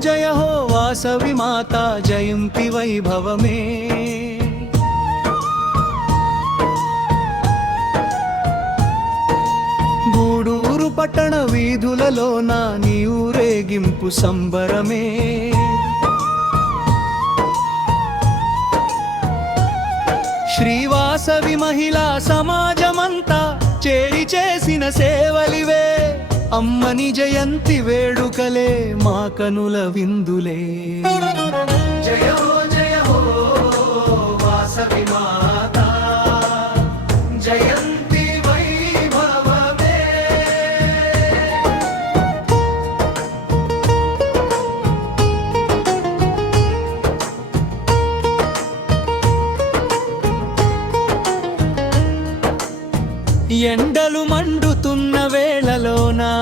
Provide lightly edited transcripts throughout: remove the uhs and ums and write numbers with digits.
జయ హో వాసవి మాతా జయంతి వైభవమే గూడూరు పట్టణ వీధులలోన నీ ఊరేగింపు సంబరమే శ్రీవాసవి మహిళా సమాజమంతా చేరి చేసిన సేవలివే అమ్మని జయంతి వేడుకలే మా కనుల విందులే జయ హో వాసవి మాతా జయంతి వైభవమే ఎండలు మండుతున్న వేళలోనా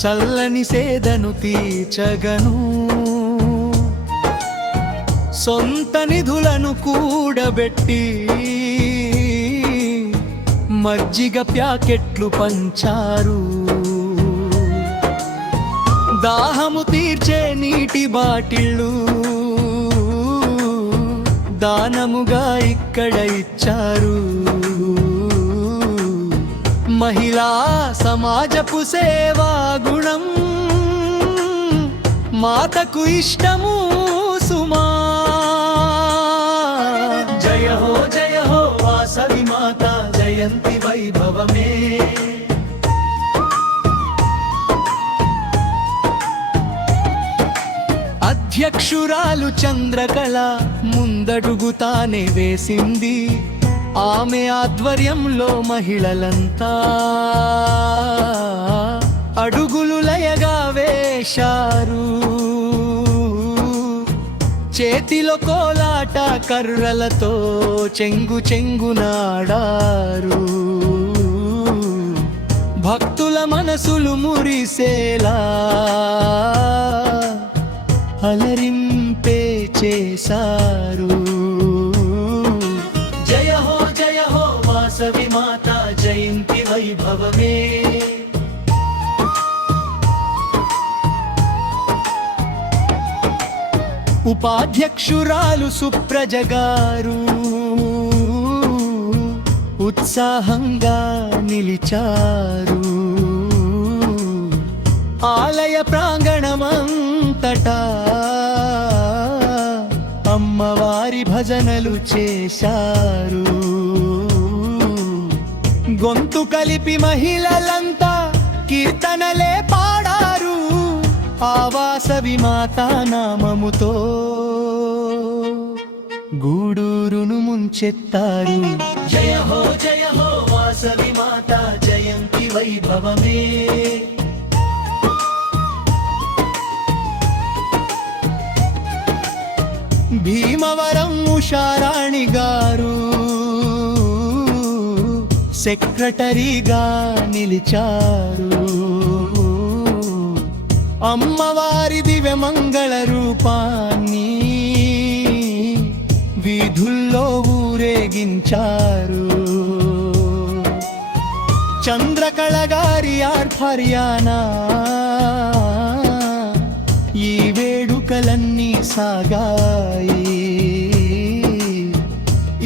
చల్లని సేదను తీర్చగను సొంత నిధులను కూడబెట్టి మజ్జిగ ప్యాకెట్లు పంచారు దాహము తీర్చే నీటి బాటిళ్ళు దానముగా ఇక్కడ ఇచ్చారు మహిళా సమాజపు సేవా గుణం మాతకు ఇష్టము సుమా జయ హో వాసవి మాతా జయంతి వైభవమే అధ్యక్షురాలు చంద్రకళ ముందడుగుతానే వేసింది ఆమె ఆధ్వర్యంలో మహిళలంతా అడుగులు లయగా వేశారు చేతిలో కోలాట కర్రలతో చెంగు చెంగునాడారు భక్తుల మనసులు మురిసేలా అలరింపే చేశారు జయ హో వాసవి మాతా జయంతి వైభవమే ఉపాధ్యక్షురాలు సుప్రజ గారు ఉత్సాహంగా నిలిచారు ఆలయ ప్రాంగణమంతటా అమ్మవారి భజనలు చేశారు గొంతు కలిపి మహిళలంతా కీర్తనలే పాడారు ఆ వాసవి మాతా నామముతో గూడూరును ముంచెత్తారు జయ హో వాసవి మాతా జయంతి వైభవమే భీమవరం ఉషారాణి గారు సెక్రటరీగా నిలిచారు అమ్మవారి దివ్యమంగళ రూపాన్ని వీధుల్లో ఊరేగించారు చంద్రకళ గారి ఆధ్వర్యాన ఈ వేడుకలన్నీ సాగాయి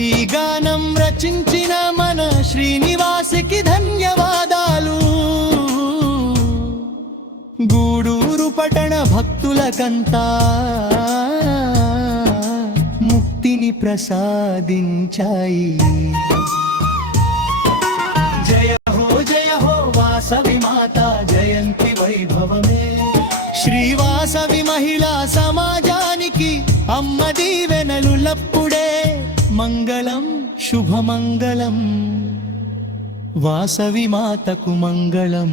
ఈ గానం రచించిన మన శ్రీనివాసికి ధన్యవాదాలు గూడూరు పట్టణ భక్తులకంతా ముక్తిని ప్రసాదించాయి జయ హో వాసవి మాతా జయంతి వైభవమే శ్రీవాసవి మహిళా సమాజానికి అమ్మ దీవెనలులప్పుడే మంగళం శుభమంగళం వాసవి మాతకు మంగళం